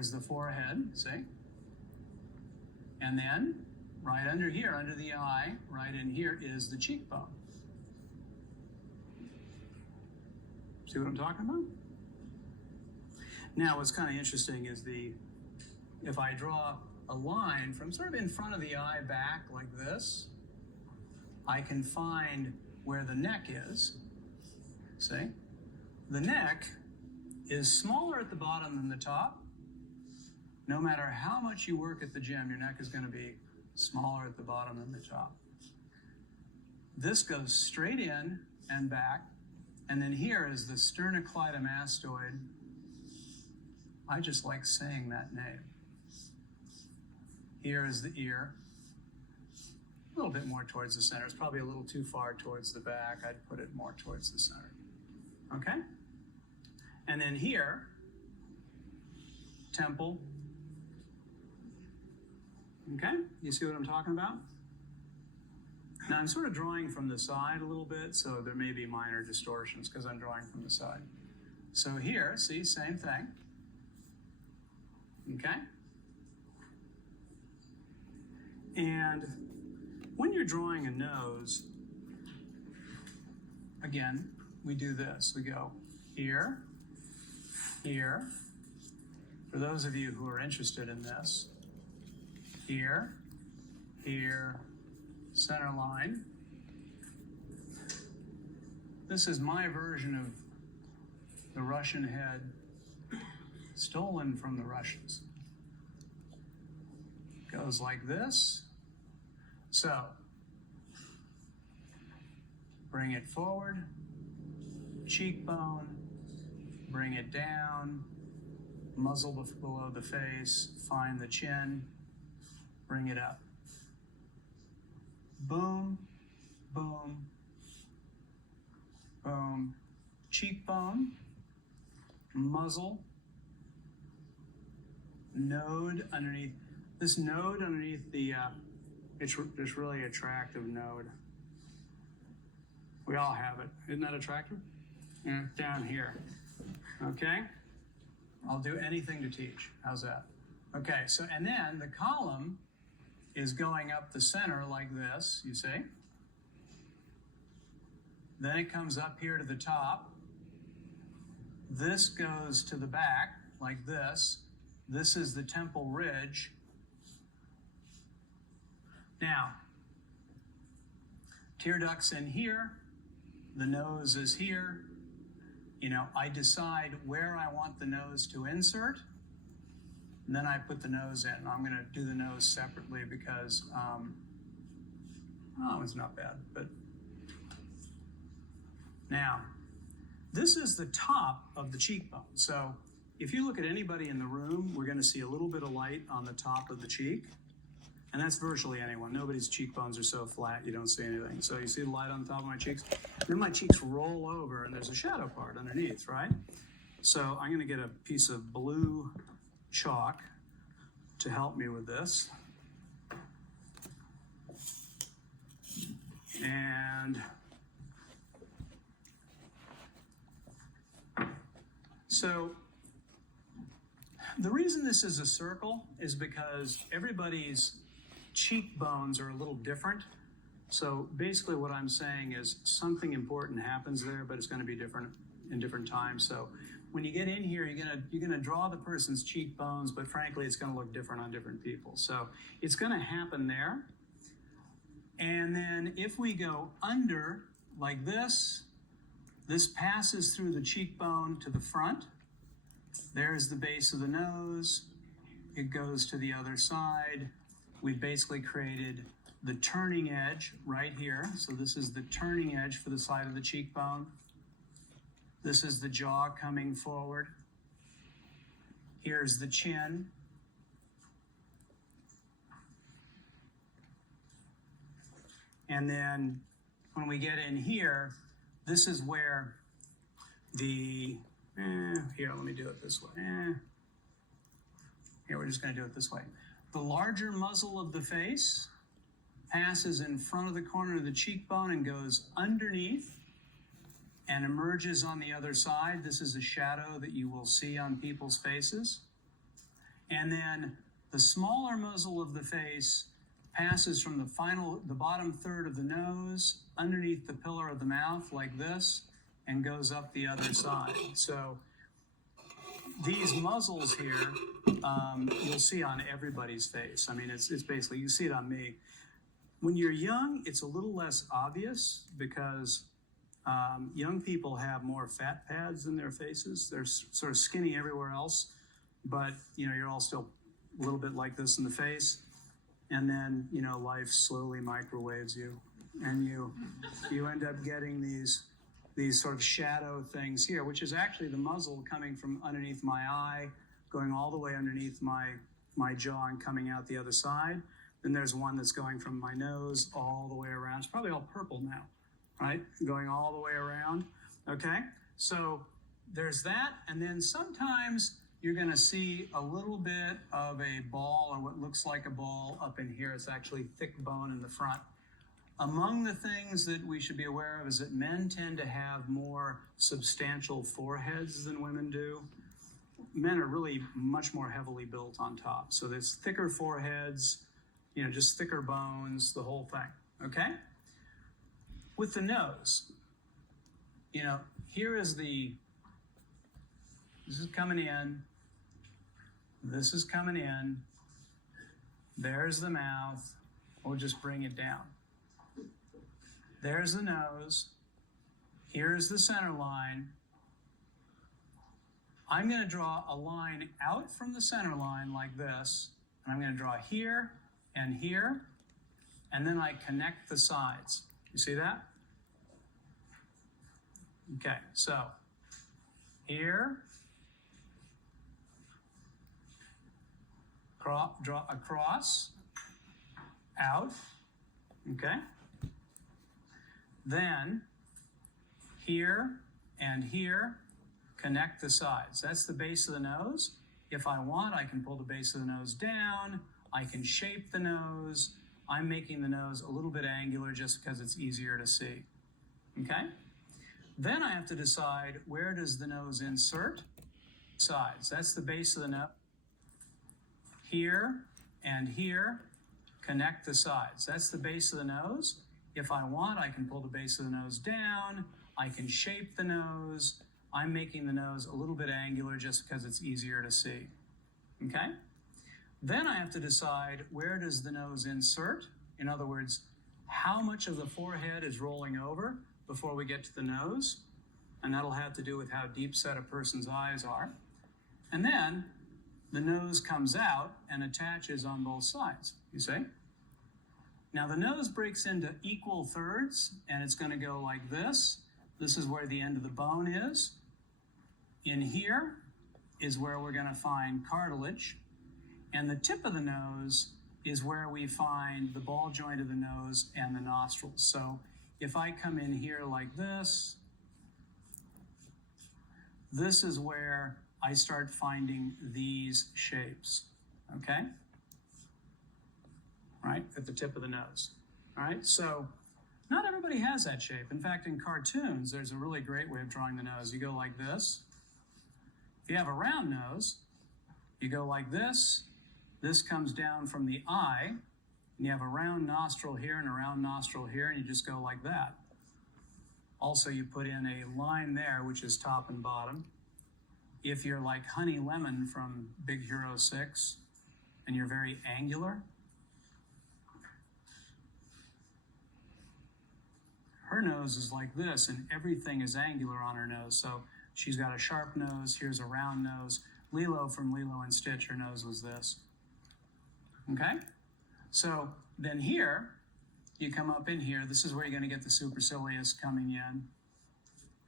There's the forehead, see? And then, right under here, under the eye, right in here is the cheekbone. See what I'm talking about? Now, what's kind of interesting is if I draw a line from sort of in front of the eye back like this, I can find where the neck is. See? The neck is smaller at the bottom than the top. No matter how much you work at the gym, your neck is going to be smaller at the bottom than the top. This goes straight in and back, and then here is the sternocleidomastoid. I just like saying that name. Here is the ear. A little bit more towards the center. It's probably a little too far towards the back. I'd put it more towards the center. Okay? And then here, temple. Okay? You see what I'm talking about? Now I'm sort of drawing from the side a little bit, so there may be minor distortions because I'm drawing from the side. So here, see, same thing. Okay? And when you're drawing a nose, again, we do this. We go here, here. For those of you who are interested in this, here, here, center line. This is my version of the Russian head stolen from the Russians. Goes like this. So, bring it forward, cheekbone, bring it down, muzzle below the face, find the chin, bring it up. Boom, boom, boom, cheekbone, muzzle, node underneath. This node underneath the, it's really attractive node. We all have it. Isn't that attractive? Yeah, down here. Okay? I'll do anything to teach. How's that? Okay, so, and then the column is going up the center like this, you see? Then it comes up here to the top. This goes to the back like this. This is the temple ridge. Now, tear duct's in here. The nose is here. You know, I decide where I want the nose to insert. And then I put the nose in. I'm going to do the nose separately because, oh, it's not bad. But now, this is the top of the cheekbone. So if you look at anybody in the room, we're going to see a little bit of light on the top of the cheek. And that's virtually anyone. Nobody's cheekbones are so flat you don't see anything. So you see the light on the top of my cheeks? Then my cheeks roll over and there's a shadow part underneath, right? So I'm going to get a piece of blue chalk to help me with this. And so the reason this is a circle is because everybody's cheekbones are a little different. So basically what I'm saying is something important happens there, but it's going to be different in different times. So when you get in here, you're gonna draw the person's cheekbones, but frankly, it's going to look different on different people. So it's going to happen there. And then if we go under like this, this passes through the cheekbone to the front. There's the base of the nose. It goes to the other side. We've basically created the turning edge right here. So this is the turning edge for the side of the cheekbone. This is the jaw coming forward. Here's the chin. And then when we get in here, this is where the, here, let me do it this way. Here, we're just going to do it this way. The larger muzzle of the face passes in front of the corner of the cheekbone and goes underneath and emerges on the other side. This is a shadow that you will see on people's faces. And then the smaller muzzle of the face passes from the bottom third of the nose underneath the pillar of the mouth like this and goes up the other side. So these muzzles here, you'll see on everybody's face. I mean, it's basically, you see it on me. When you're young, it's a little less obvious because young people have more fat pads in their faces. They're sort of skinny everywhere else, but you're all still a little bit like this in the face. And then, life slowly microwaves you, and you end up getting these sort of shadow things here, which is actually the muzzle coming from underneath my eye, going all the way underneath my jaw and coming out the other side. Then there's one that's going from my nose all the way around. It's probably all purple now, right? Going all the way around, okay? So there's that, and then sometimes you're gonna see a little bit of a ball or what looks like a ball up in here. It's actually thick bone in the front. Among the things that we should be aware of is that men tend to have more substantial foreheads than women do. Men are really much more heavily built on top. So there's thicker foreheads, just thicker bones, the whole thing, okay? With the nose, here is this is coming in, this is coming in, there's the mouth, we'll just bring it down. There's the nose, here's the center line. I'm going to draw a line out from the center line like this, and I'm going to draw here, and then I connect the sides. You see that? Okay, so here, draw across, out, okay? Then here and here, connect the sides. That's the base of the nose. If I want, I can pull the base of the nose down. I can shape the nose. I'm making the nose a little bit angular just because it's easier to see, okay? Then I have to decide, where does the nose insert? Sides. That's the base of the nose. Here and here, connect the sides. That's the base of the nose. If I want, I can pull the base of the nose down. I can shape the nose. I'm making the nose a little bit angular just because it's easier to see, okay? Then I have to decide, where does the nose insert? In other words, how much of the forehead is rolling over before we get to the nose? And that'll have to do with how deep set a person's eyes are. And then the nose comes out and attaches on both sides, you see? Now the nose breaks into equal thirds, and it's going to go like this. This is where the end of the bone is. In here is where we're going to find cartilage. And the tip of the nose is where we find the ball joint of the nose and the nostrils. So if I come in here like this, this is where I start finding these shapes, okay? Right, at the tip of the nose, all right? So not everybody has that shape. In fact, in cartoons, there's a really great way of drawing the nose. You go like this. If you have a round nose, you go like this. This comes down from the eye, and you have a round nostril here and a round nostril here, and you just go like that. Also, you put in a line there, which is top and bottom. If you're like Honey Lemon from Big Hero 6, and you're very angular, her nose is like this, and everything is angular on her nose. So she's got a sharp nose, here's a round nose. Lilo from Lilo and Stitch, her nose was this. Okay? So then here, you come up in here, this is where you're going to get the supercilious coming in.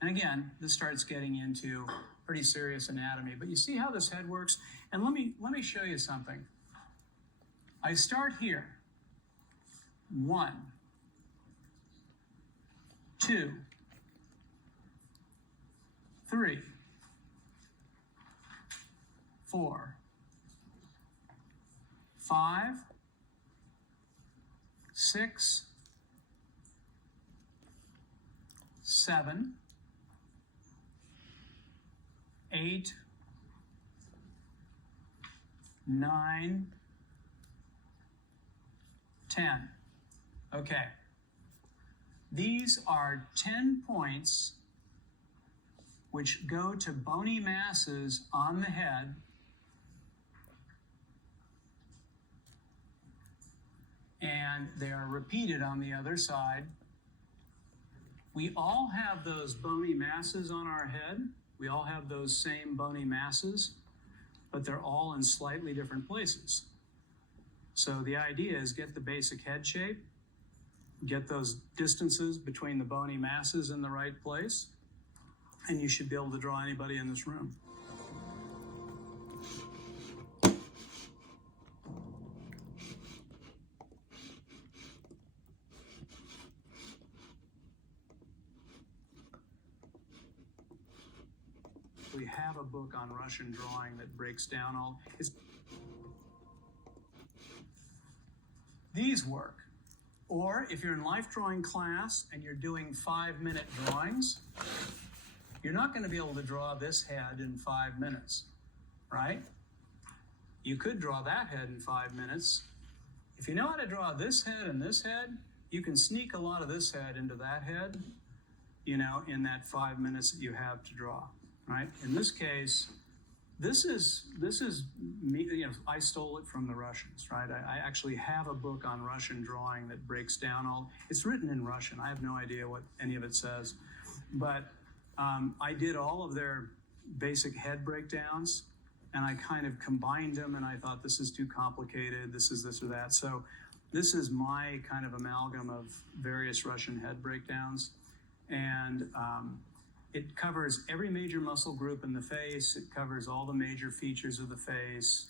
And again, this starts getting into pretty serious anatomy. But you see how this head works? And let me show you something. I start here. 1, 2, 3, 4, 5, 6, 7, 8, 9, 10. Okay. These are 10 points which go to bony masses on the head and they are repeated on the other side. We all have those bony masses on our head. We all have those same bony masses, but they're all in slightly different places. So the idea is get the basic head shape, get those distances between the bony masses in the right place, and you should be able to draw anybody in this room. We have a book on Russian drawing that breaks down all. These work. Or if you're in life drawing class and you're doing 5-minute drawings, you're not going to be able to draw this head in 5 minutes, right? You could draw that head in 5 minutes. If you know how to draw this head and this head, you can sneak a lot of this head into that head, you know, in that 5 minutes that you have to draw, right? In this case, this is me, you know, I stole it from the Russians, right? I actually have a book on Russian drawing that breaks down all, it's written in Russian. I have no idea what any of it says, but I did all of their basic head breakdowns and I kind of combined them and I thought this is too complicated, this is this or that. So this is my kind of amalgam of various Russian head breakdowns. And it covers every major muscle group in the face. It covers all the major features of the face.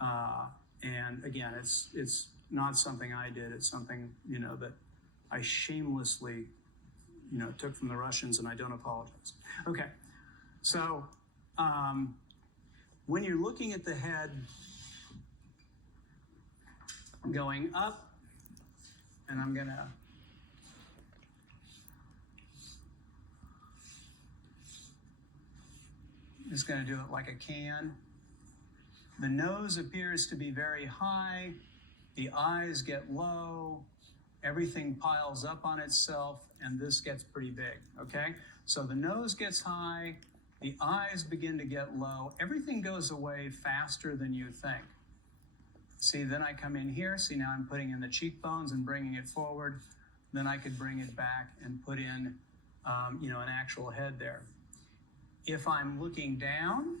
And again, it's not something I did. It's something, you know, that I shamelessly, you know, took from the Russians, and I don't apologize. Okay, so when you're looking at the head going up, and I'm gonna just going to do it like a can. The nose appears to be very high. The eyes get low. Everything piles up on itself, and this gets pretty big, okay? So the nose gets high. The eyes begin to get low. Everything goes away faster than you think. See, then I come in here. See, now I'm putting in the cheekbones and bringing it forward. Then I could bring it back and put in, you know, an actual head there. If I'm looking down,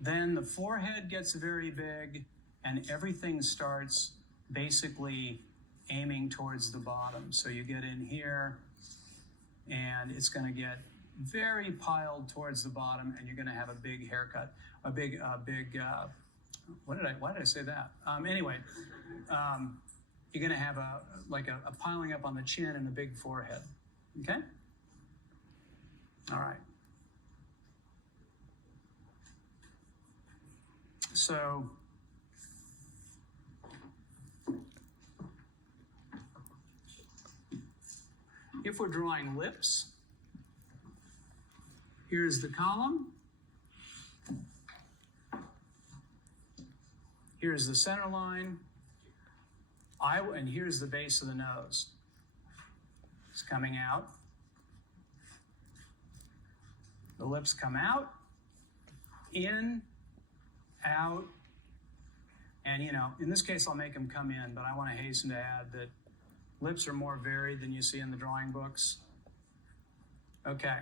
then the forehead gets very big and everything starts basically aiming towards the bottom. So you get in here and it's going to get very piled towards the bottom and you're going to have a big haircut, why did I say that? Anyway, you're going to have a piling up on the chin and a big forehead. Okay? All right. So if we're drawing lips, here's the column. Here's the center line. And here's the base of the nose. It's coming out. The lips come out, in, out, and you know, in this case I'll make them come in, but I want to hasten to add that lips are more varied than you see in the drawing books. Okay,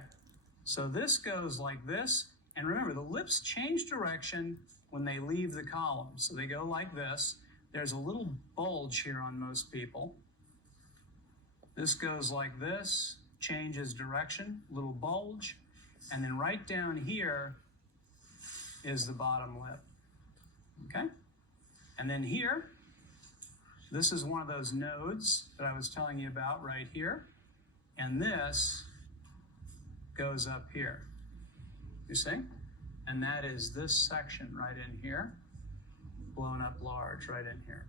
so this goes like this, and remember the lips change direction when they leave the column. So they go like this. There's a little bulge here on most people. This goes like this, changes direction, little bulge, and then right down here is the bottom lip, okay? And then here, this is one of those nodes that I was telling you about right here, and this goes up here, you see? And that is this section right in here, blown up large right in here.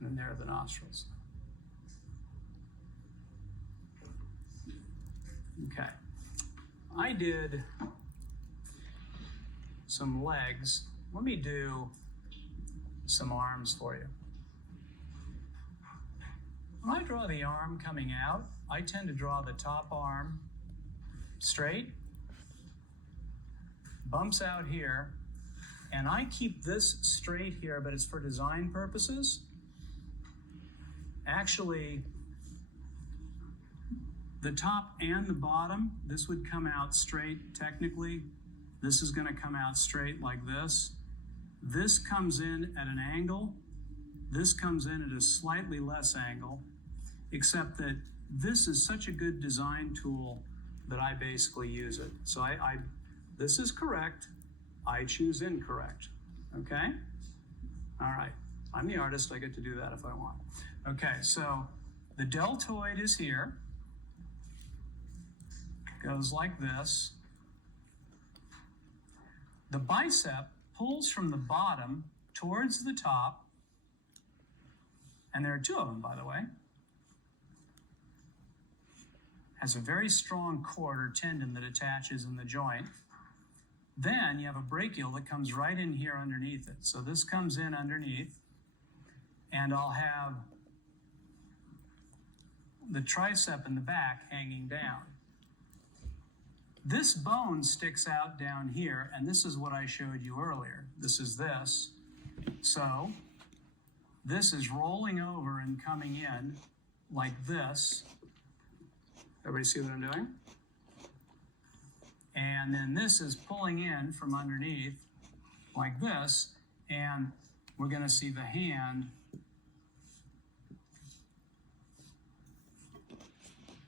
And there are the nostrils. Okay. I did some legs, let me do some arms for you. When I draw the arm coming out, I tend to draw the top arm straight, bumps out here, and I keep this straight here, but it's for design purposes. Actually, the top and the bottom, this would come out straight technically. This is going to come out straight like this. This comes in at an angle. This comes in at a slightly less angle, except that this is such a good design tool that I basically use it. So this is correct. I choose incorrect. Okay? All right. I'm the artist. I get to do that if I want. Okay, so the deltoid is here. Goes like this. The bicep pulls from the bottom towards the top, and there are two of them, by the way. Has a very strong cord or tendon that attaches in the joint. Then you have a brachial that comes right in here underneath it. So this comes in underneath, and I'll have the tricep in the back hanging down. This bone sticks out down here, and this is what I showed you earlier. This is this. So this is rolling over and coming in like this. Everybody see what I'm doing? And then this is pulling in from underneath like this, and we're going to see the hand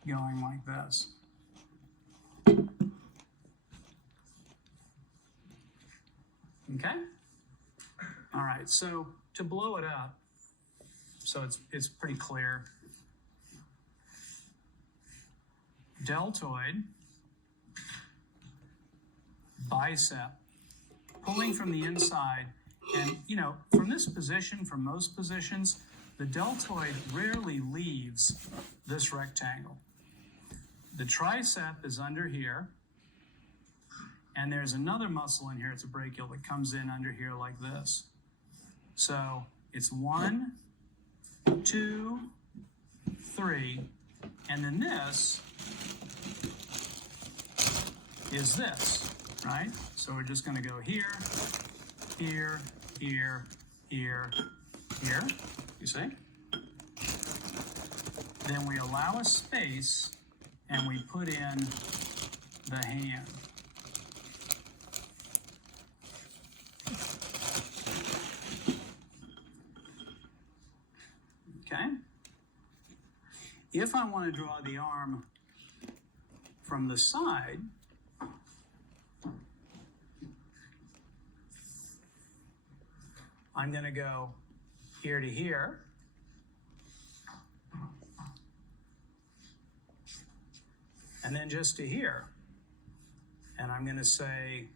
going like this. Okay? All right, so to blow it up, so it's pretty clear. Deltoid, bicep, pulling from the inside, and from this position, from most positions, the deltoid rarely leaves this rectangle. The tricep is under here, and there's another muscle in here, it's a brachial, that comes in under here like this. So it's 1, 2, 3, and then this is this, right? So we're just going to go here, here, here, here, here, you see? Then we allow a space, and we put in the hand. Okay? If I want to draw the arm from the side, I'm going to go here to here. And then just to here. And I'm going to say,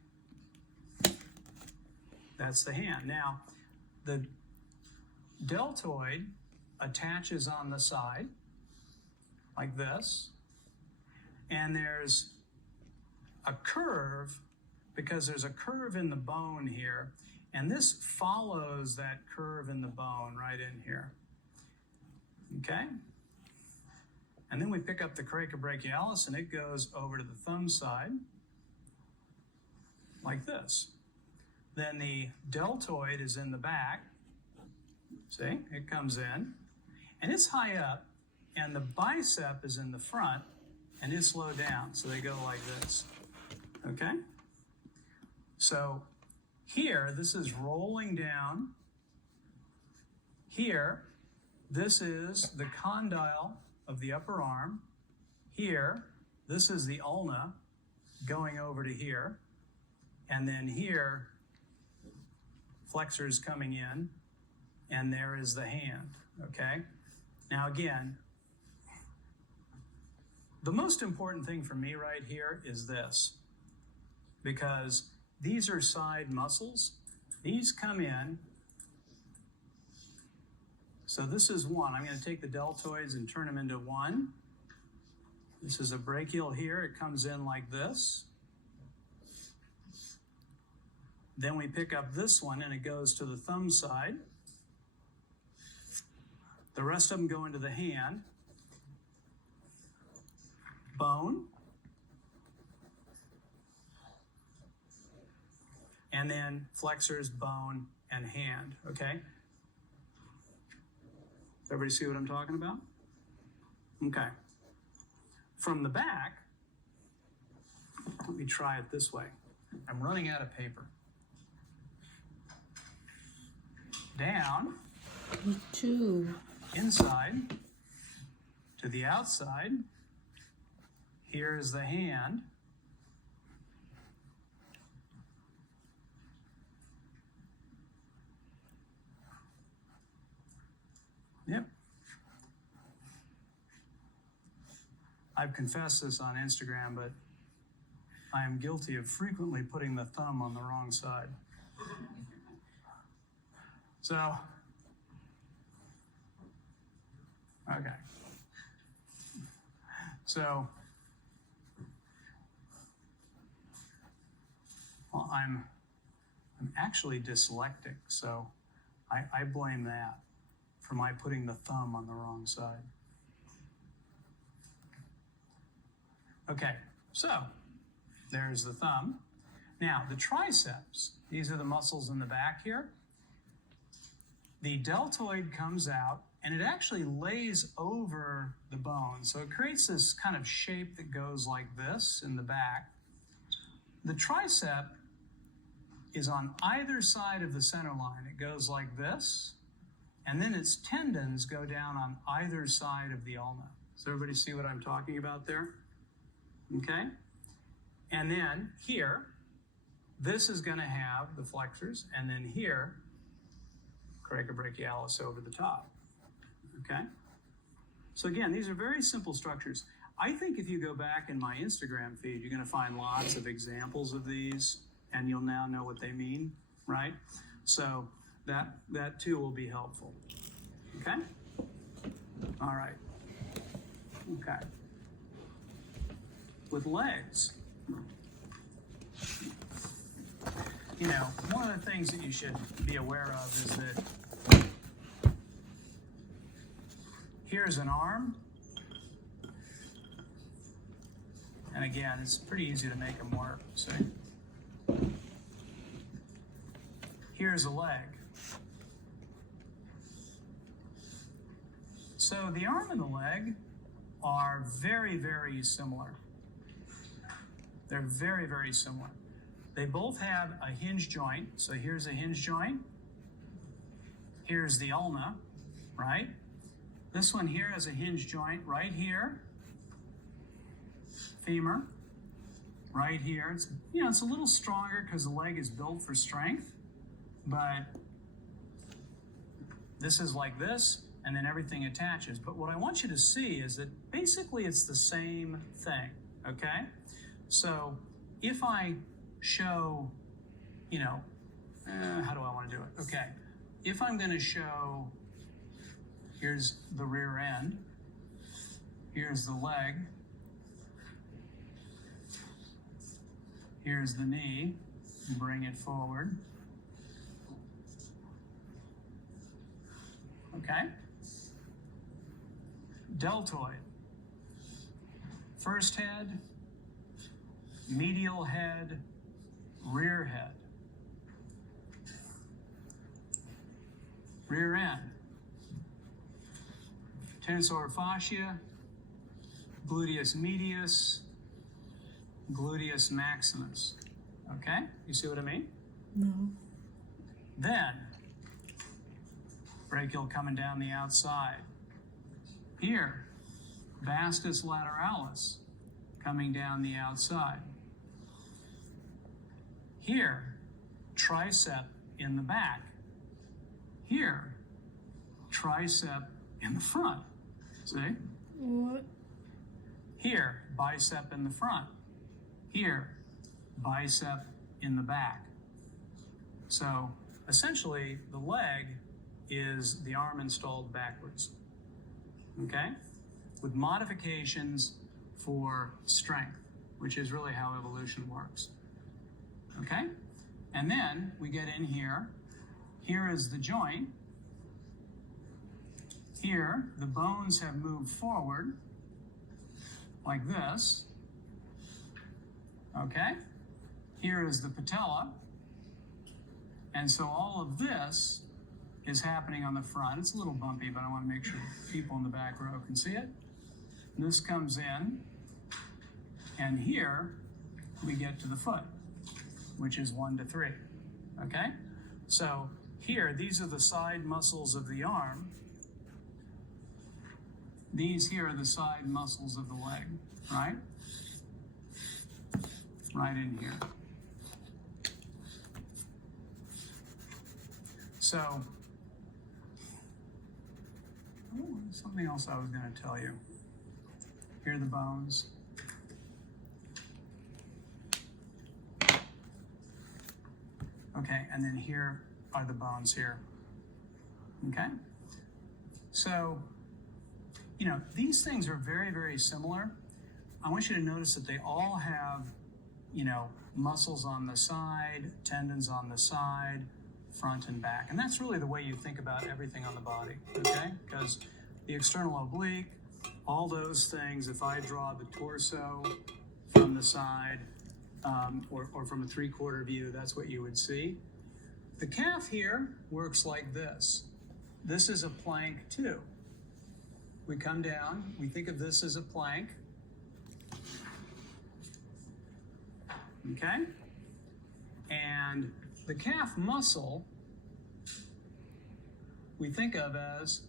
that's the hand. Now, the deltoid attaches on the side, like this. And there's a curve, because there's a curve in the bone here. And this follows that curve in the bone right in here. Okay? And then we pick up the coracobrachialis, and it goes over to the thumb side, like this. Then the deltoid is in the back. See? It comes in. And it's high up, and the bicep is in the front, and it's low down. So they go like this. Okay? So here, this is rolling down. Here, this is the condyle of the upper arm. Here, this is the ulna going over to here. And then here, flexors coming in, and there is the hand, okay? Now again, the most important thing for me right here is this, because these are side muscles. These come in. So this is one. I'm going to take the deltoids and turn them into one. This is a brachial here. It comes in like this. Then we pick up this one and it goes to the thumb side. The rest of them go into the hand. Bone. And then flexors, bone, and hand, okay? Does everybody see what I'm talking about? Okay. From the back, let me try it this way. I'm running out of paper. Down. Me too. Inside to the outside. Here's the hand. Yep. I've confessed this on Instagram, but I am guilty of frequently putting the thumb on the wrong side. So, okay. So, well, I'm actually dyslexic, so I blame that for my putting the thumb on the wrong side. Okay, so there's the thumb. Now, the triceps, these are the muscles in the back here. The deltoid comes out, and it actually lays over the bone. So it creates this kind of shape that goes like this in the back. The tricep is on either side of the center line. It goes like this, and then its tendons go down on either side of the ulna. Does everybody see what I'm talking about there? Okay? And then here, this is going to have the flexors, and then here, coracobrachialis over the top. Okay? So again, these are very simple structures. I think if you go back in my Instagram feed, you're going to find lots of examples of these, and you'll now know what they mean, right? So that too will be helpful. Okay? All right. Okay. With legs, you know, one of the things that you should be aware of is that here's an arm, and again, it's pretty easy to make them work, see? Here's a leg. So the arm and the leg are very, very similar. They're very, very similar. They both have a hinge joint. So here's a hinge joint. Here's the ulna, right? This one here has a hinge joint right here. Femur, right here. It's, you know, it's a little stronger because the leg is built for strength, but this is like this, and then everything attaches. But what I want you to see is that basically it's the same thing, okay? So if I show, you know, how do I want to do it? Okay, if I'm going to show, here's the rear end, here's the leg, here's the knee, bring it forward. Okay? Deltoid. First head, medial head, rear head. Rear end. Tensor fascia, gluteus medius, gluteus maximus. Okay? You see what I mean? No. Then, brachial coming down the outside. Here, vastus lateralis coming down the outside. Here, tricep in the back. Here, tricep in the front. See? What? Here, bicep in the front. Here, bicep in the back. So essentially, the leg is the arm installed backwards. Okay? With modifications for strength, which is really how evolution works. Okay? And then we get in here. Here is the joint. Here, the bones have moved forward like this. Okay? Here is the patella. And so all of this is happening on the front. It's a little bumpy, but I want to make sure people in the back row can see it. This comes in, and here we get to the foot, which is 1 to 3. Okay? So here, these are the side muscles of the arm. These here are the side muscles of the leg, right? Right in here. So, something else I was going to tell you. Here are the bones. Okay, and then here are the bones here. Okay? So, you know, these things are very, very similar. I want you to notice that they all have, you know, muscles on the side, tendons on the side, front and back. And that's really the way you think about everything on the body, okay? Because the external oblique, all those things, if I draw the torso from the side or from a 3/4 view, that's what you would see. The calf here works like this. This is a plank too. We come down, we think of this as a plank. Okay? And the calf muscle we think of as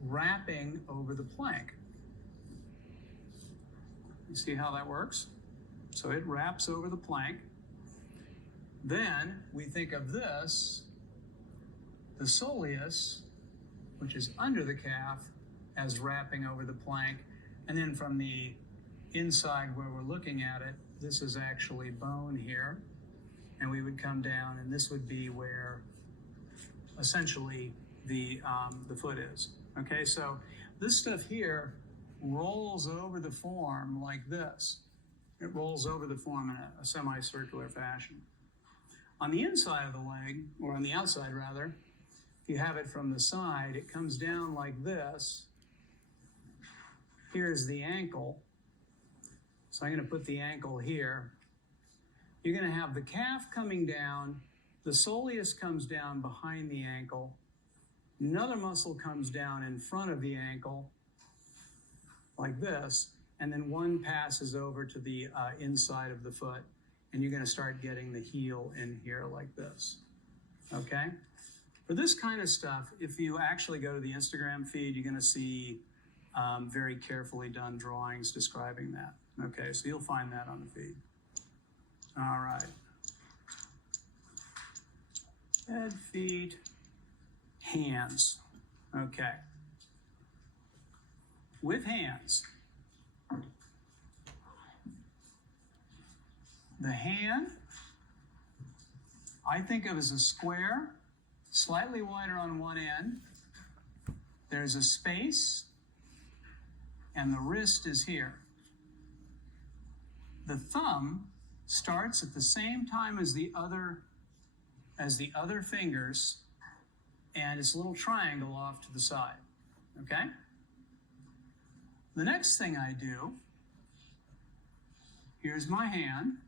wrapping over the plank. You see how that works? So it wraps over the plank. Then we think of this, the soleus, which is under the calf, as wrapping over the plank. And then from the inside where we're looking at it, this is actually bone here. And we would come down, and this would be where essentially the foot is. Okay, so this stuff here rolls over the form like this. It rolls over the form in a semicircular fashion. On the inside of the leg, or on the outside rather, if you have it from the side, it comes down like this. Here's the ankle. So I'm going to put the ankle here. You're going to have the calf coming down, the soleus comes down behind the ankle, another muscle comes down in front of the ankle, like this, and then one passes over to the inside of the foot, and you're going to start getting the heel in here like this, okay? For this kind of stuff, if you actually go to the Instagram feed, you're going to see very carefully done drawings describing that, okay? So you'll find that on the feed. All right. Head, feet, hands. Okay. With hands, the hand I think of as a square, slightly wider on one end. There's a space, and the wrist is here. The thumb starts at the same time as the other fingers, and it's a little triangle off to the side, okay? The next thing I do, here's my hand.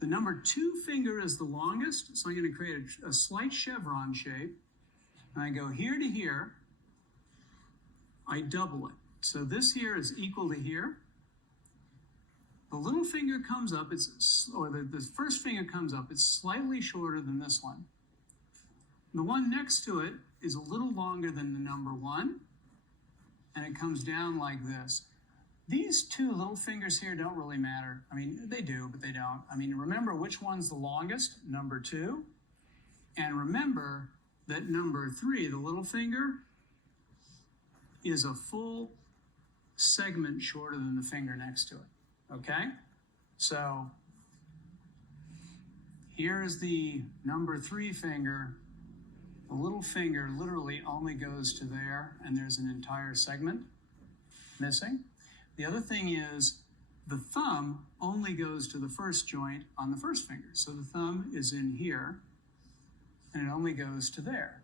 The number 2 finger is the longest, so I'm going to create a slight chevron shape. And I go here to here. I double it. So this here is equal to here. The little finger comes up, the first finger comes up, it's slightly shorter than this one. The one next to it is a little longer than the number 1, and it comes down like this. These 2 little fingers here don't really matter. I mean, they do, but they don't. I mean, remember which one's the longest? Number 2. And remember that number 3, the little finger, is a full segment shorter than the finger next to it, okay? So here's the number 3 finger. The little finger literally only goes to there, and there's an entire segment missing. The other thing is the thumb only goes to the first joint on the first finger. So the thumb is in here, and it only goes to there.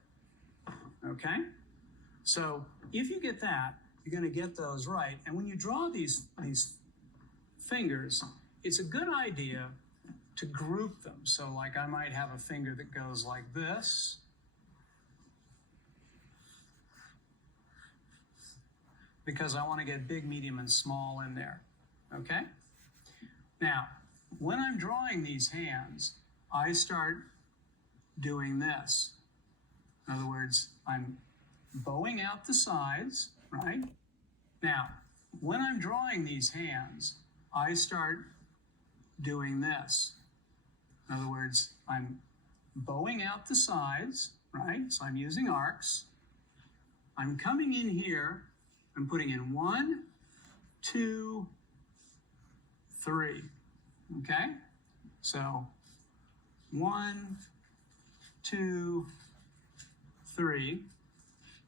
Okay? So if you get that, you're going to get those right. And when you draw these fingers, it's a good idea to group them. So like I might have a finger that goes like this. Because I want to get big, medium, and small in there. Okay? Now, when I'm drawing these hands, I start doing this. In other words, I'm bowing out the sides, right? Now, when I'm drawing these hands, I start doing this. In other words, I'm bowing out the sides, right? So I'm using arcs. I'm coming in here, I'm putting in 1, 2, 3, okay? So 1, 2, 3,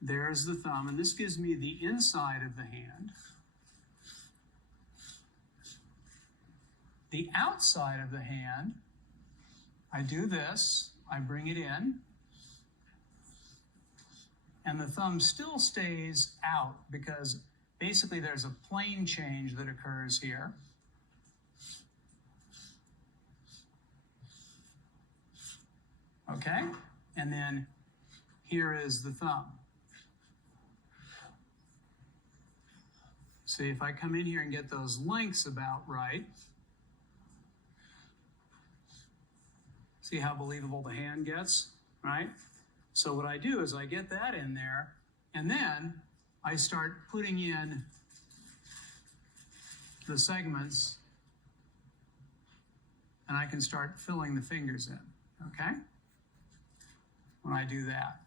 there's the thumb, and this gives me the inside of the hand. The outside of the hand, I do this, I bring it in, and the thumb still stays out because basically there's a plane change that occurs here. Okay? And then here is the thumb. See, if I come in here and get those lengths about right, see how believable the hand gets, right? So what I do is I get that in there, and then I start putting in the segments, and I can start filling the fingers in, okay? When I do that.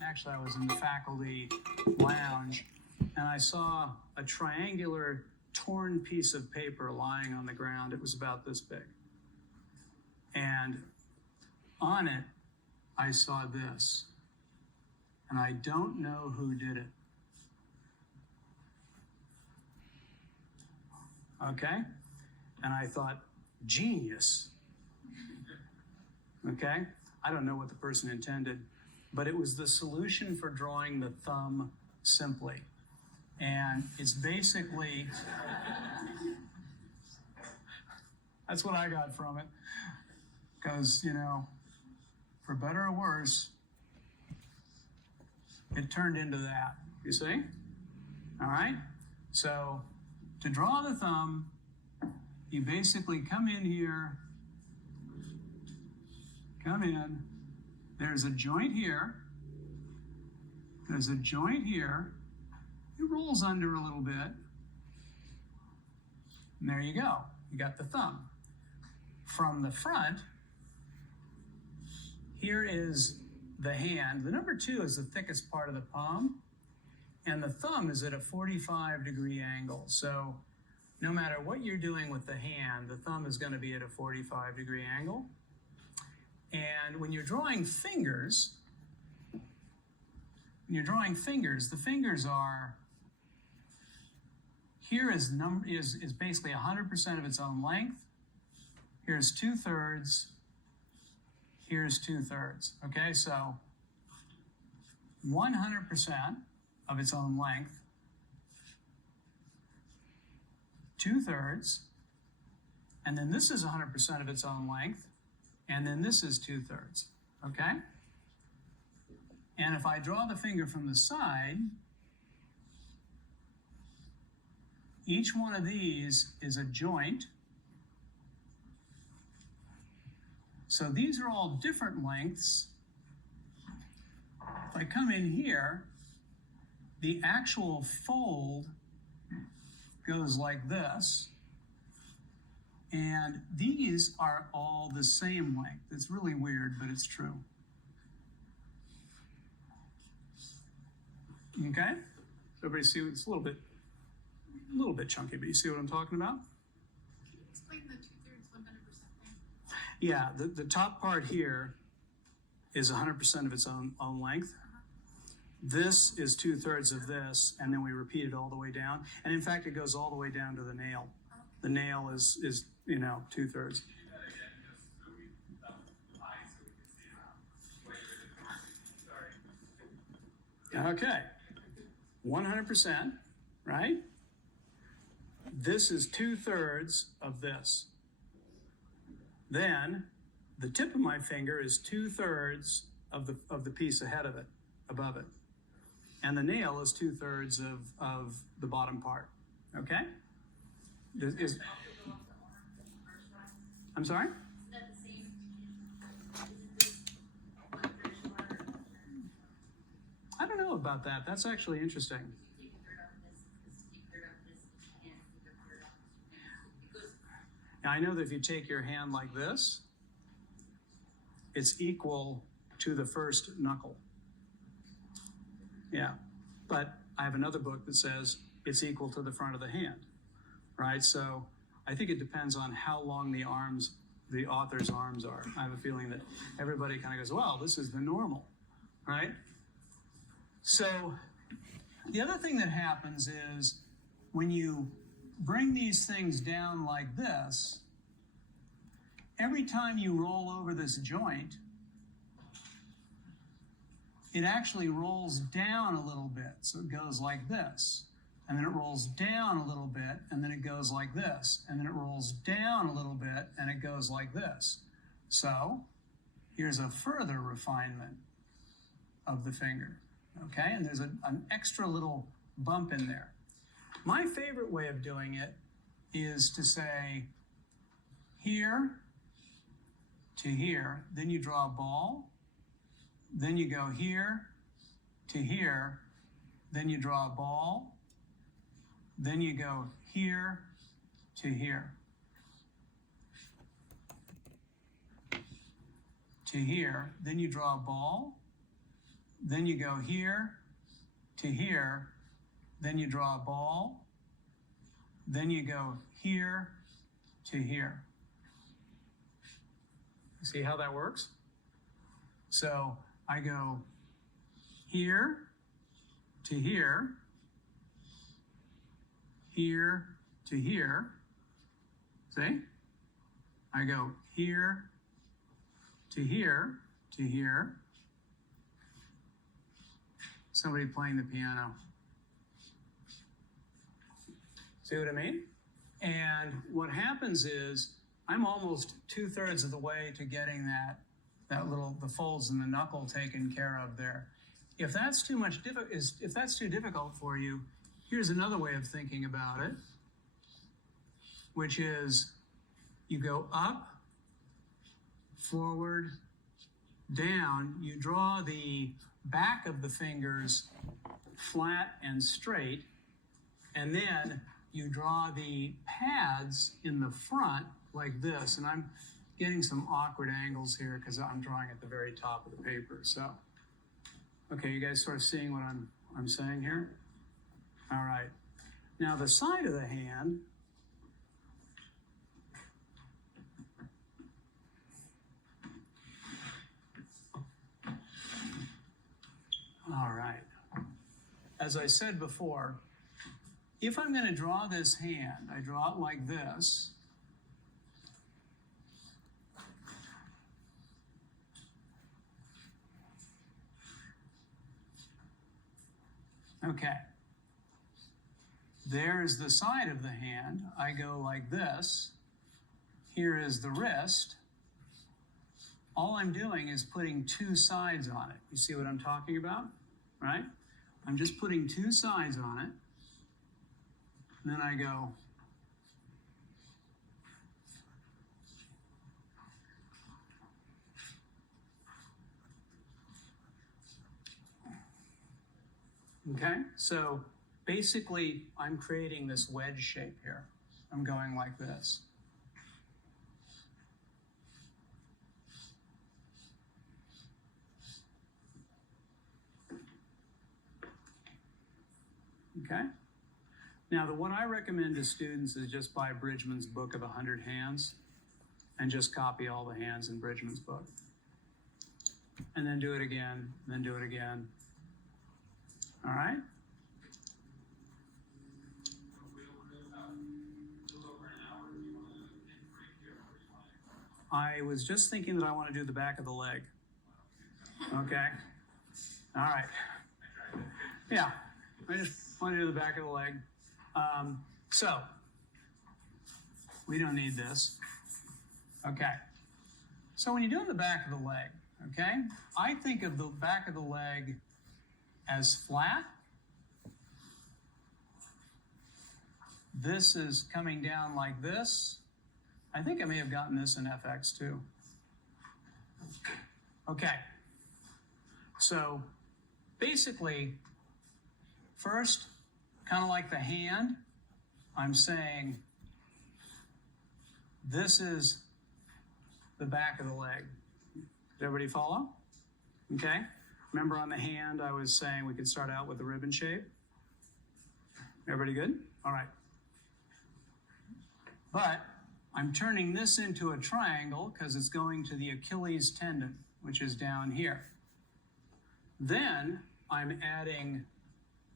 Actually, I was in the faculty lounge, and I saw a triangular torn piece of paper lying on the ground. It was about this big. And on it, I saw this. And I don't know who did it. Okay? And I thought, genius. Okay? I don't know what the person intended, but it was the solution for drawing the thumb simply. And it's basically, that's what I got from it. Because, you know, for better or worse, it turned into that, you see? All right? So to draw the thumb, you basically come in here, come in, there's a joint here, there's a joint here, it rolls under a little bit, and there you go, you got the thumb. From the front, here is the hand. The number 2 is the thickest part of the palm, and the thumb is at a 45-degree angle. So no matter what you're doing with the hand, the thumb is going to be at a 45-degree angle. And when you're drawing fingers, the fingers are, here is basically 100% of its own length. Here's 2/3. Here's 2/3. Okay, so 100% of its own length, 2/3, and then this is 100% of its own length, and then this is 2/3, okay? And if I draw the finger from the side, each one of these is a joint, So these are all different lengths. If I come in here, the actual fold goes like this. And these are all the same length. It's really weird, but it's true. Okay? Everybody see it's a little bit chunky, but you see what I'm talking about? Explain the 2/3 100% thing. Yeah, the top part here is 100% of its own length. This is 2/3 of this, and then we repeat it all the way down. And in fact, it goes all the way down to the nail. The nail is 2/3. Okay, 100%, right? This is 2/3 of this. Then the tip of my finger is 2/3 of the piece ahead of it, above it. And the nail is 2/3 of the bottom part. Okay? I'm sorry? Is that the same? Is it this 1/3 one? I don't know about that. That's actually interesting. Take a third off this, take a third off this, and take a third off this. It goes. Now, I know that if you take your hand like this, it's equal to the first knuckle. Yeah, but I have another book that says it's equal to the front of the hand, right? So I think it depends on how long the author's arms are. I have a feeling that everybody kind of goes, well, this is the normal, right? So the other thing that happens is when you bring these things down like this, every time you roll over this joint, it actually rolls down a little bit. So it goes like this, and then it rolls down a little bit, and then it goes like this, and then it rolls down a little bit, and it goes like this. So here's a further refinement of the finger, okay? And there's an extra little bump in there. My favorite way of doing it is to say here to here, then you draw a ball, then you go here to here, then you draw a ball, then you go here to here. To here, then you draw a ball, then you go here to here, then you draw a ball, then you go here to here. See how that works? So I go here to here, here to here. See? I go here to here to here. Somebody playing the piano. See what I mean? And what happens is I'm almost 2/3 of the way to getting the folds in the knuckle taken care of there. If that's if that's too difficult for you, here's another way of thinking about it, which is you go up, forward, down. You draw the back of the fingers flat and straight, and then you draw the pads in the front like this. And I'm getting some awkward angles here because I'm drawing at the very top of the paper. So, okay, you guys sort of seeing what I'm saying here? All right. Now the side of the hand, all right. As I said before, if I'm going to draw this hand, I draw it like this. Okay. There's the side of the hand. I go like this. Here is the wrist. All I'm doing is putting two sides on it. You see what I'm talking about? Right? I'm just putting two sides on it. And then I go Okay, so basically I'm creating this wedge shape here. I'm going like this. Okay. Now, what I recommend to students is just buy Bridgman's book of 100 hands and just copy all the hands in Bridgman's book. And then do it again, then do it again. All right? I was just thinking that I want to do the back of the leg. Okay? All right. Yeah, I just want to do the back of the leg. So, we don't need this. Okay. So when you're doing the back of the leg, okay, I think of the back of the leg as flat. This is coming down like this. I think I may have gotten this in FX too. Okay. So basically, first, kind of like the hand, I'm saying this is the back of the leg. Did everybody follow? Okay. Remember on the hand, I was saying we could start out with the ribbon shape. Everybody good? All right. But I'm turning this into a triangle because it's going to the Achilles tendon, which is down here. Then I'm adding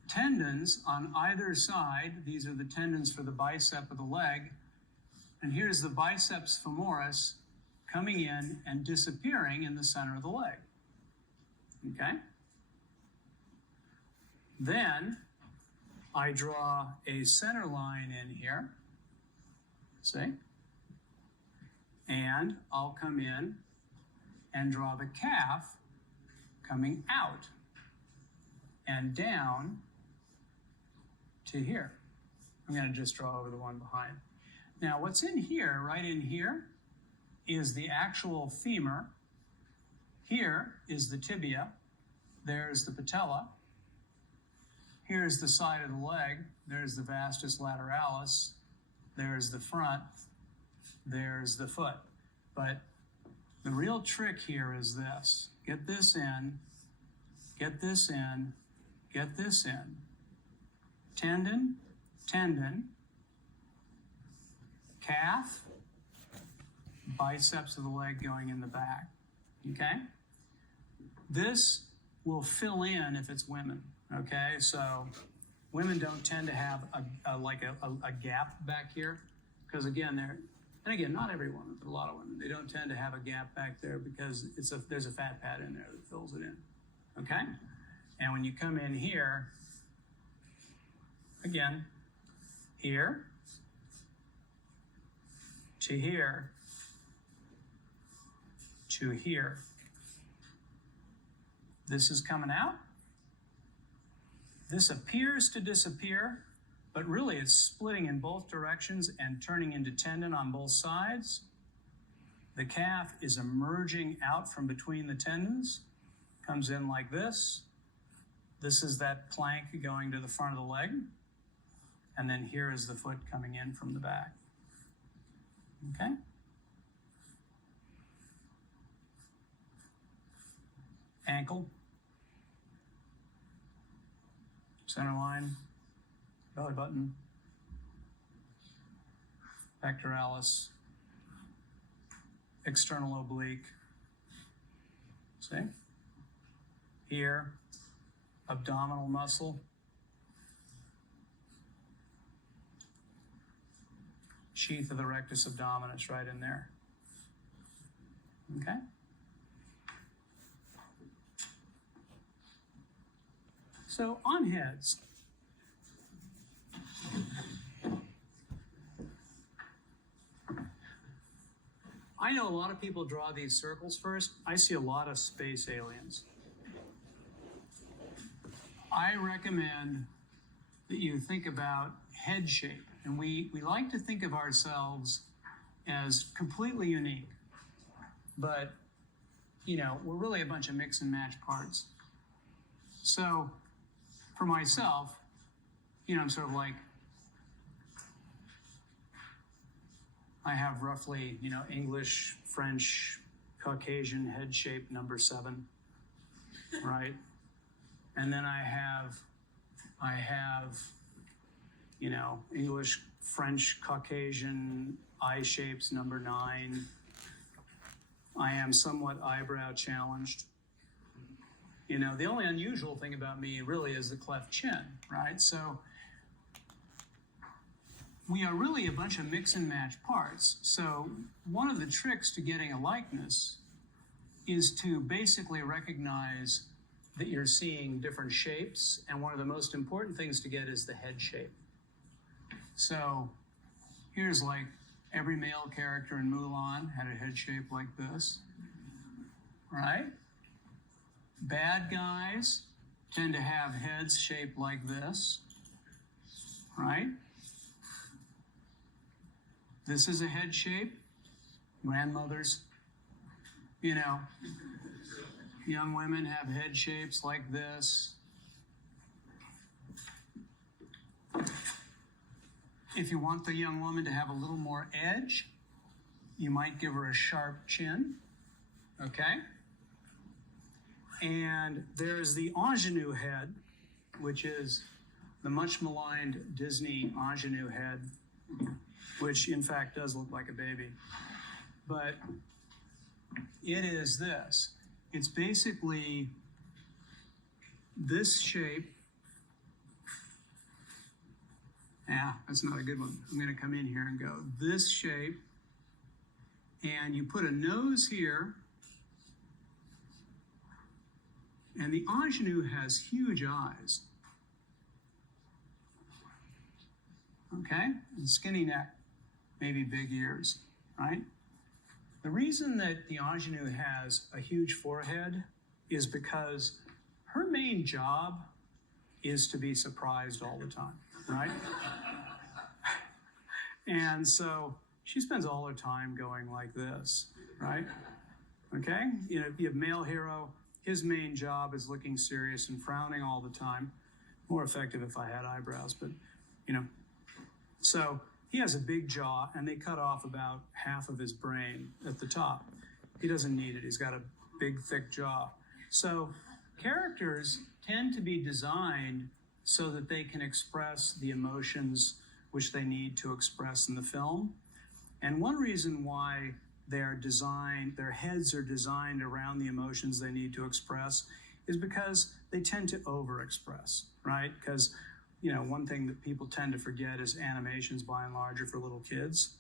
tendons on either side. These are the tendons for the bicep of the leg. And here's the biceps femoris coming in and disappearing in the center of the leg. Okay? Then I draw a center line in here. See? And I'll come in and draw the calf coming out and down to here. I'm going to just draw over the one behind. Now, what's in here, right in here, is the actual femur. Here is the tibia. There's the patella. Here's the side of the leg. There's the vastus lateralis. There's the front. There's the foot. But the real trick here is this. Get this in, get this in, get this in. Tendon, tendon, calf, biceps of the leg going in the back. Okay? This will fill in if it's women. Okay? So women don't tend to have a gap back here because again, not every woman, but a lot of women, they don't tend to have a gap back there because there's a fat pad in there that fills it in. Okay? And when you come in here, again, here to here to here. This is coming out. This appears to disappear, but really it's splitting in both directions and turning into tendon on both sides. The calf is emerging out from between the tendons, comes in like this. This is that plank going to the front of the leg. And then here is the foot coming in from the back. Okay? Ankle. Center line. Belly button. Pectoralis. External oblique. See? Here. Abdominal muscle. Sheath of the rectus abdominis right in there. Okay? So on heads, I know a lot of people draw these circles first. I see a lot of space aliens. I recommend that you think about head shape. And we like to think of ourselves as completely unique. But, you know, we're really a bunch of mix and match parts. So for myself, you know, I'm sort of like, I have roughly, you know, English, French, Caucasian head shape number 7, right? And then I have, you know, English, French, Caucasian eye shapes number 9. I am somewhat eyebrow challenged. You know, the only unusual thing about me really is the cleft chin, right? So we are really a bunch of mix and match parts. So one of the tricks to getting a likeness is to basically recognize that you're seeing different shapes, and one of the most important things to get is the head shape. So here's like every male character in Mulan had a head shape like this, right? Bad guys tend to have heads shaped like this, right? This is a head shape. Grandmothers, you know, young women have head shapes like this. If you want the young woman to have a little more edge, you might give her a sharp chin, okay? And there's the ingenue head, which is the much maligned Disney ingenue head, which in fact does look like a baby. But it is this. It's basically this shape. Yeah, that's not a good one. I'm going to come in here and go this shape. And you put a nose here. And the ingenue has huge eyes. Okay? And skinny neck, maybe big ears, right? The reason that the ingenue has a huge forehead is because her main job is to be surprised all the time, right? And so she spends all her time going like this, right? Okay? You know, if you have male hero, his main job is looking serious and frowning all the time. More effective if I had eyebrows, but, you know. So he has a big jaw, and they cut off about half of his brain at the top. He doesn't need it. He's got a big, thick jaw. So characters tend to be designed so that they can express the emotions which they need to express in the film. And one reason why their heads are designed around the emotions they need to express is because they tend to overexpress, right? Because, you know, one thing that people tend to forget is animations by and large are for little kids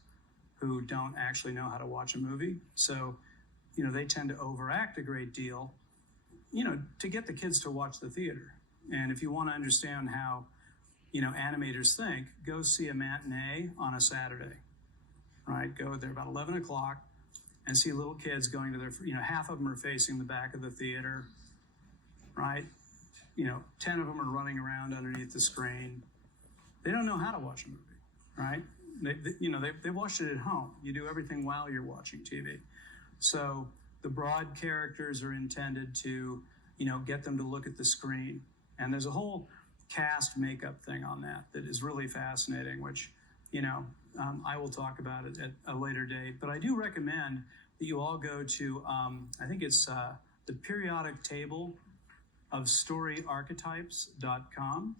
who don't actually know how to watch a movie. So, you know, they tend to overact a great deal, you know, to get the kids to watch the theater. And if you want to understand how, you know, animators think, go see a matinee on a Saturday, right? Go there about 11 o'clock and see little kids going to their, you know, half of them are facing the back of the theater, right? You know, 10 of them are running around underneath the screen. They don't know how to watch a movie, right? They watched it at home. You do everything while you're watching TV. So the broad characters are intended to, you know, get them to look at the screen. And there's a whole cast makeup thing on that is really fascinating, which, you know, I will talk about it at a later date. But I do recommend that you all go to, I think it's the periodic table of storyarchetypes.com.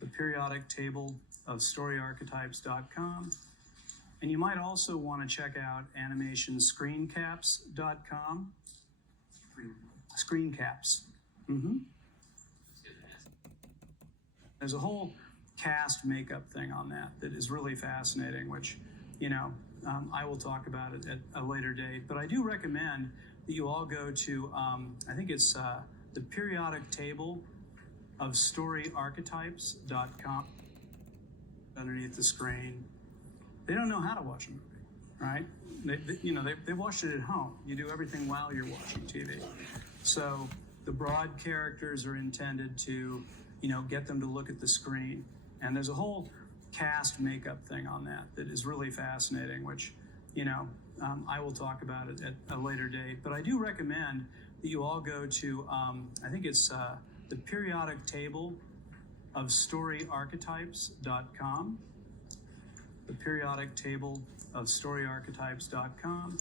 The periodic table of storyarchetypes.com. And you might also want to check out animationscreencaps.com. Screencaps. There's a whole cast makeup thing on that is really fascinating, which, you know, I will talk about it at a later date. But I do recommend that you all go to, I think it's the periodic table of storyarchetypes.com. Underneath the screen. They don't know how to watch a movie, right? They watched it at home. You do everything while you're watching TV. So the broad characters are intended to, you know, get them to look at the screen. And there's a whole cast makeup thing on that is really fascinating, which, you know, I will talk about it at a later date. But I do recommend that you all go to, I think it's the periodic table of storyarchetypes.com, the periodic table of storyarchetypes.com.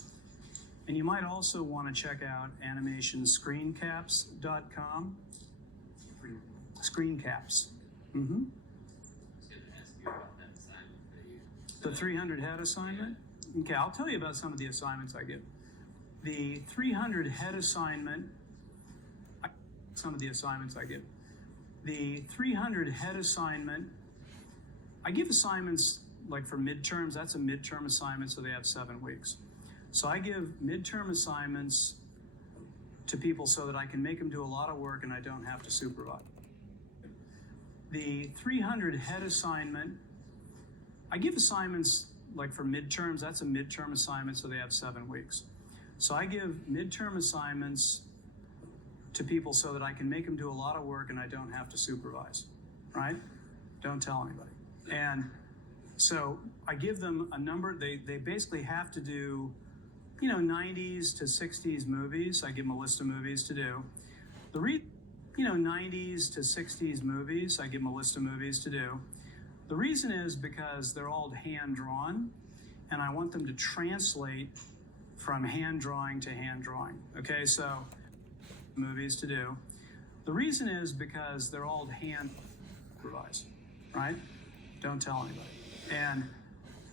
And you might also want to check out animationscreencaps.com. Screencaps. Mm-hmm. The 300 head assignment? Okay, I'll tell you about some of the assignments I give. The 300 head assignment, some of the assignments I give. The 300 head assignment, I give assignments like for midterms. That's a midterm assignment, so they have 7 weeks. So I give midterm assignments to people so that I can make them do a lot of work and I don't have to supervise. The 300 head assignment, I give assignments like for midterms. That's a midterm assignment, so they have 7 weeks. So I give midterm assignments to people so that I can make them do a lot of work and I don't have to supervise, right? Don't tell anybody. And so I give them a number. They basically have to do, 90s to 60s movies. I give them a list of movies to do. 90s to 60s movies. I give them a list of movies to do. The reason is because they're all hand-drawn, and I want them to translate from hand drawing to hand drawing. Okay, so movies to do. The reason is because they're all hand improvised, right? Don't tell anybody. And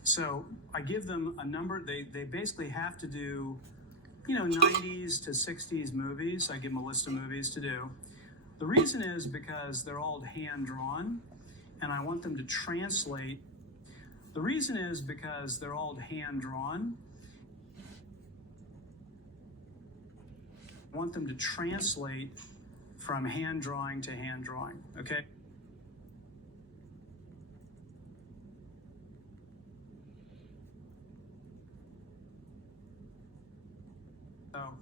so I give them a number. They basically have to do, 90s to 60s movies. I give them a list of movies to do. The reason is because they're all hand drawn, and I want them to translate. The reason is because they're all hand drawn. I want them to translate from hand drawing to hand drawing, okay? So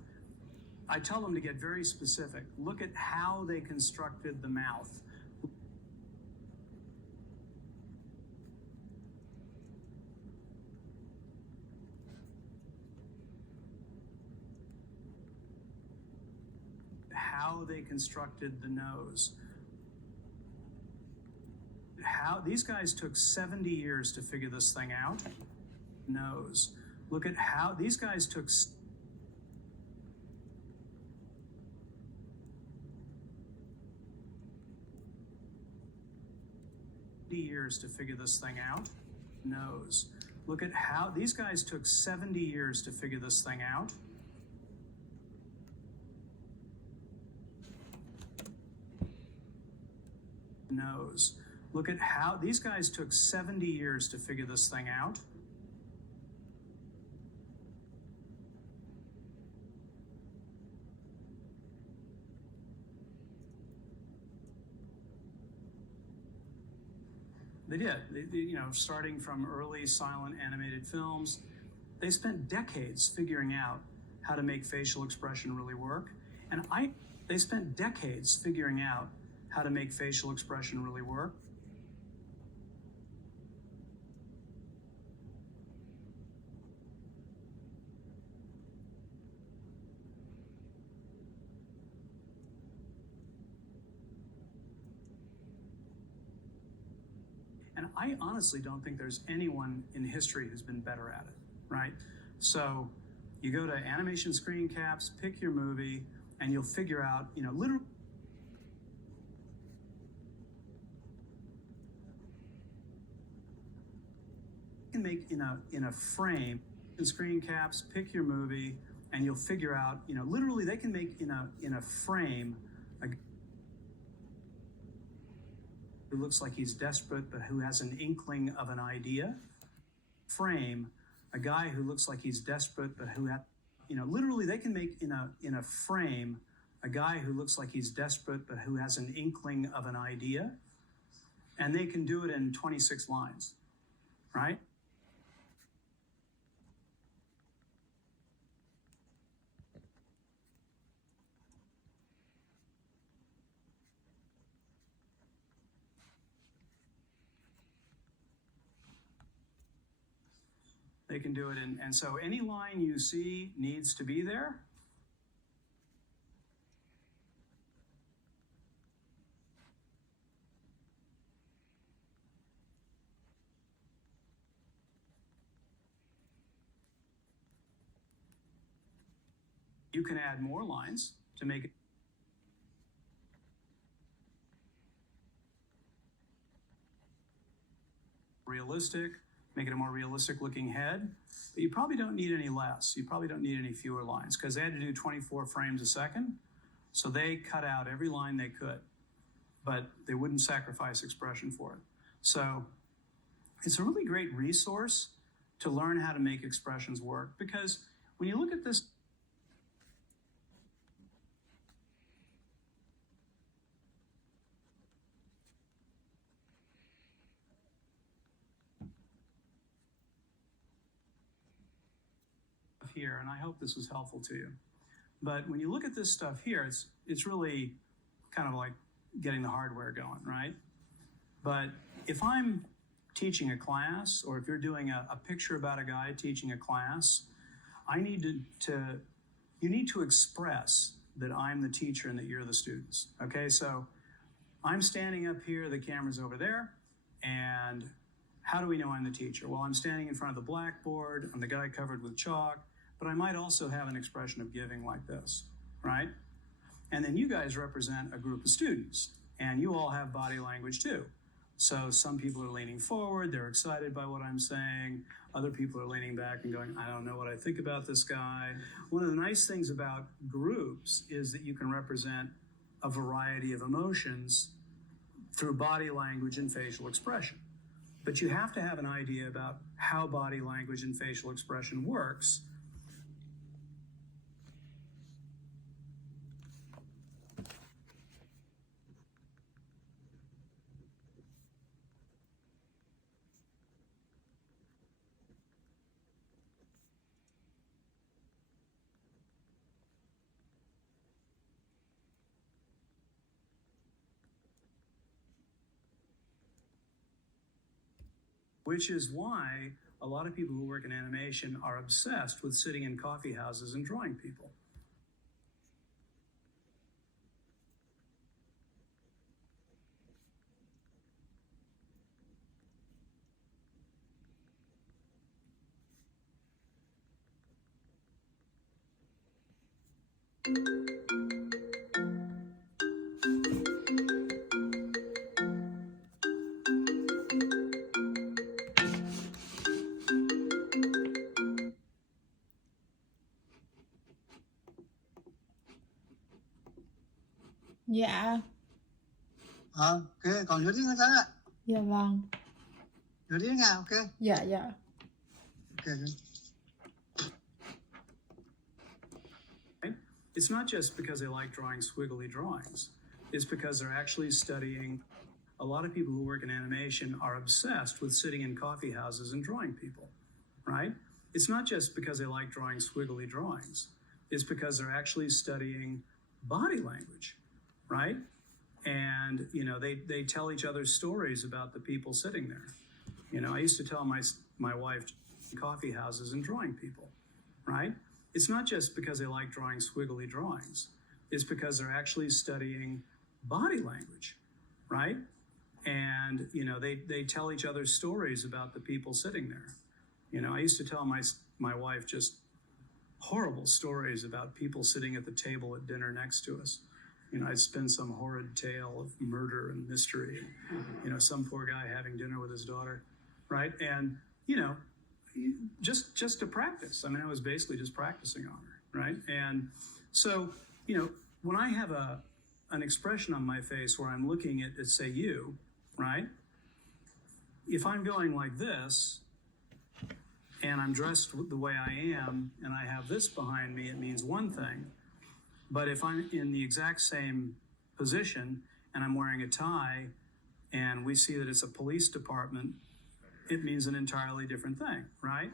I tell them to get very specific. Look at how they constructed the mouth. How they constructed the nose. How these guys took 70 years to figure this thing out. Nose. Look at how these guys took years to figure this thing out. Nose. Look at how these guys took 70 years to figure this thing out. Nose. Look at how these guys took 70 years to figure this thing out. They did. Starting from early silent animated films, they spent decades figuring out how to make facial expression really work. And they spent decades figuring out how to make facial expression really work. And I honestly don't think there's anyone in history who's been better at it, right? So you go to Animation Screen Caps, pick your movie, and you'll figure out, literally. You can make in a frame, in Screen Caps, pick your movie, and you'll figure out, literally they can make in a frame who looks like he's desperate, but who has an inkling of an idea. Frame, a guy who looks like he's desperate, but who literally they can make in a frame, a guy who looks like he's desperate, but who has an inkling of an idea. And they can do it in 26 lines, right? They can do it and so any line you see needs to be there. You can add more lines to make it realistic, make it a more realistic looking head. But you probably don't need any less. You probably don't need any fewer lines because they had to do 24 frames a second. So they cut out every line they could, but they wouldn't sacrifice expression for it. So it's a really great resource to learn how to make expressions work, because when you look at this here, and I hope this was helpful to you, but when you look at this stuff here, it's really kind of like getting the hardware going, right? But if I'm teaching a class, or if you're doing a picture about a guy teaching a class, I need you need to express that I'm the teacher and that you're the students. Okay, so I'm standing up here, the camera's over there, and how do we know I'm the teacher? Well, I'm standing in front of the blackboard, I'm the guy covered with chalk, but I might also have an expression of giving like this, right? And then you guys represent a group of students, and you all have body language too. So some people are leaning forward, they're excited by what I'm saying. Other people are leaning back and going, I don't know what I think about this guy. One of the nice things about groups is that you can represent a variety of emotions through body language and facial expression. But you have to have an idea about how body language and facial expression works. Which is why a lot of people who work in animation are obsessed with sitting in coffee houses and drawing people. Dạ. Ok, còn nửa tiếng nữa ạ. Dạ vâng. Nửa tiếng nha, ok. Dạ dạ. Ok. It's not just because they like drawing squiggly drawings. It's because they're actually studying. A lot of people who work in animation are obsessed with sitting in coffee houses and drawing people, right? It's not just because they like drawing squiggly drawings. It's because they're actually studying body language, right? And, you know, they tell each other stories about the people sitting there. You know, I used to tell my wife coffee houses and drawing people, right? It's not just because they like drawing squiggly drawings. It's because they're actually studying body language, right? And, you know, they tell each other stories about the people sitting there. You know, I used to tell my wife just horrible stories about people sitting at the table at dinner next to us. You know, I'd spin some horrid tale of murder and mystery, and, you know, some poor guy having dinner with his daughter, right? And, you know, just to practice. I mean, I was basically just practicing on her, right? And so, you know, when I have an expression on my face where I'm looking at say, you, right? If I'm going like this, and I'm dressed the way I am, and I have this behind me, it means one thing. But if I'm in the exact same position, and I'm wearing a tie, and we see that it's a police department, it means an entirely different thing, right?